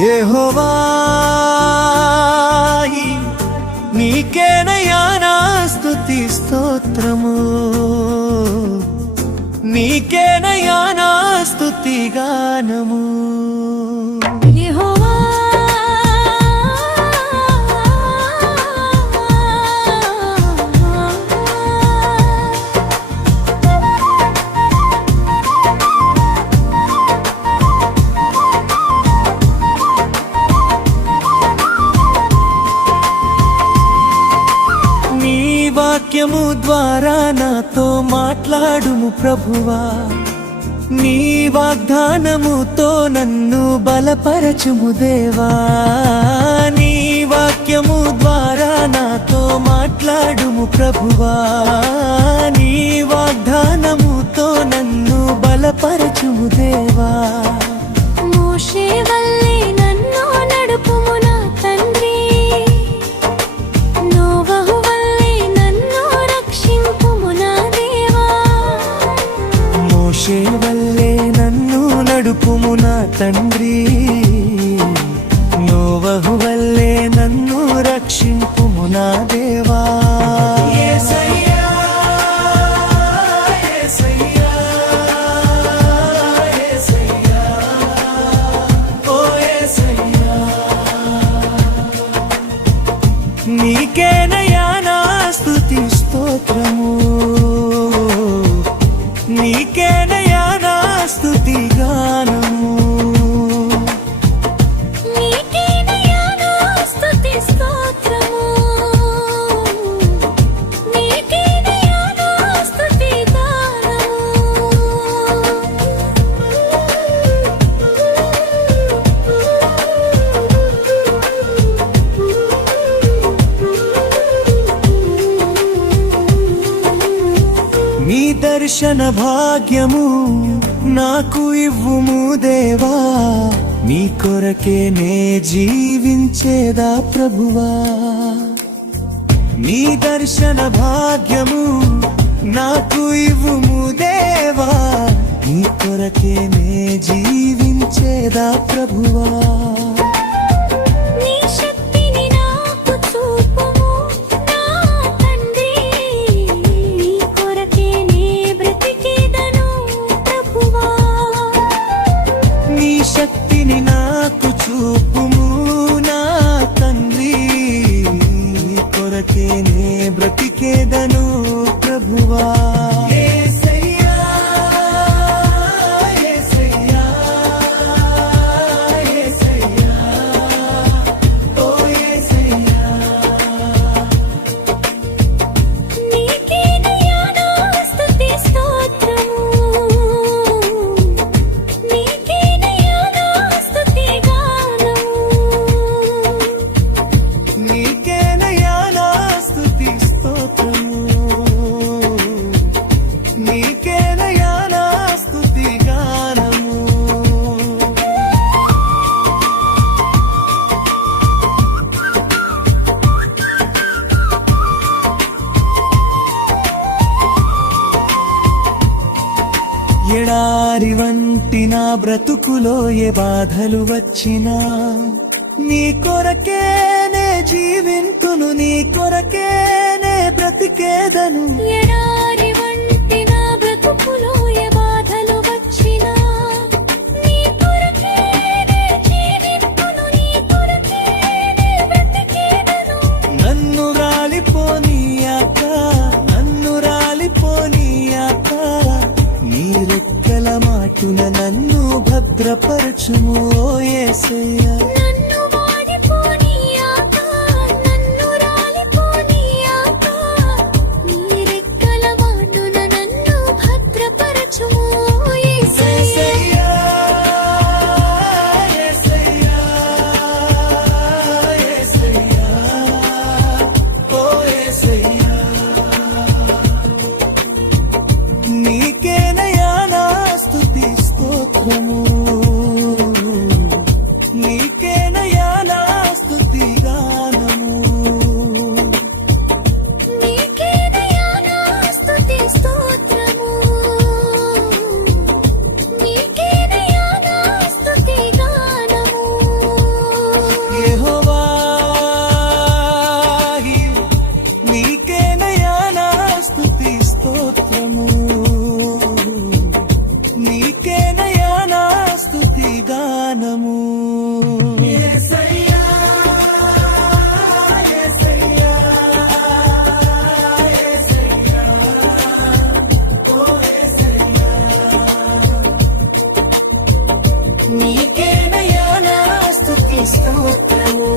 యెహోవా నీకేనయ్యా నా స్తుతి స్తోత్రము, నీకేనయ్యా నా స్తుతి గానము. వాక్యము ద్వారా నాతో మాట్లాడుము ప్రభువా, నీ వాగ్దానముతో నన్ను బలపరచుము దేవా. నీ వాక్యము ద్వారా నాతో మాట్లాడుము ప్రభువా, నీ వాగ్దానముతో నన్ను బలపరచుము దేవా. మోషే వల్లే నన్ను నడుపుము నా తండ్రి, మోషే వల్లే నన్ను నడుపుము నా తండ్రి, నోవహు వల్లే నన్ను రక్షింపుము నా దేవా. యేసయ్యా యేసయ్యా యేసయ్యా ఓ యేసయ్యా, నీకేనయ్యా నా స్తుతి స్తోత్రము, నీకేనయ్యా నా స్తుతి గానము. నీకేనయ్యా నా స్తుతి స్తోత్రము, నీకేనయ్యా నా స్తుతి గానము. నీ దర్శన భాగ్యము నాకు ఇవ్వుము దేవా, నీ కొరకే నే జీవించేదా ప్రభువా. నీ దర్శన భాగ్యము నాకు ఇవ్వుము దేవా, నీ కొరకే నే జీవించేదా ప్రభువా. శక్తిని నాకు చూపుము నా తండ్రి, నీ కొరకే నే బ్రతికేదను ప్రభువా. యేసయ్యా యేసయ్యా యేసయ్యా ఓ యేసయ్యా, నీకేనయ్యా నా స్తుతి స్తోత్రము, నీకేనయ్యా నా స్తుతి గానము. నీకేనయ్యా నా స్తుతి స్తోత్రము, నీకేనయ్యా నా స్తుతి గానము. ఎడారి వంటి నా బ్రతుకులో ఏ బాధలు వచ్చినా నీ కొరకే నే జీవింతును, నీ కొరకే నే బ్రతికేదను. ఎడారి వంటి నా బ్రతుకులో ఏ బాధలు వచ్చినా నీ కొరకే నే జీవింతును, నీ కొరకే నే బ్రతికేదను. నన్ను రాలిపోనీయాక, నన్ను రాలిపోనీయాక, నీ రెక్కల మాటున నన్ను భద్రపరచుము ఓ యేసయ్యా. నన్ను వాడిపోనీయాక, నన్ను రాలిపోనీయాక, నీ రెక్కల మాటున నన్ను భద్రపరచుము ఓ యేసయ్యా. యేసయ్యా యేసయ్యా ఓ యేసయ్యా, నీకేనయ్యా నా స్తుతి స్తోత్రము, నీకేన స్తోత్రము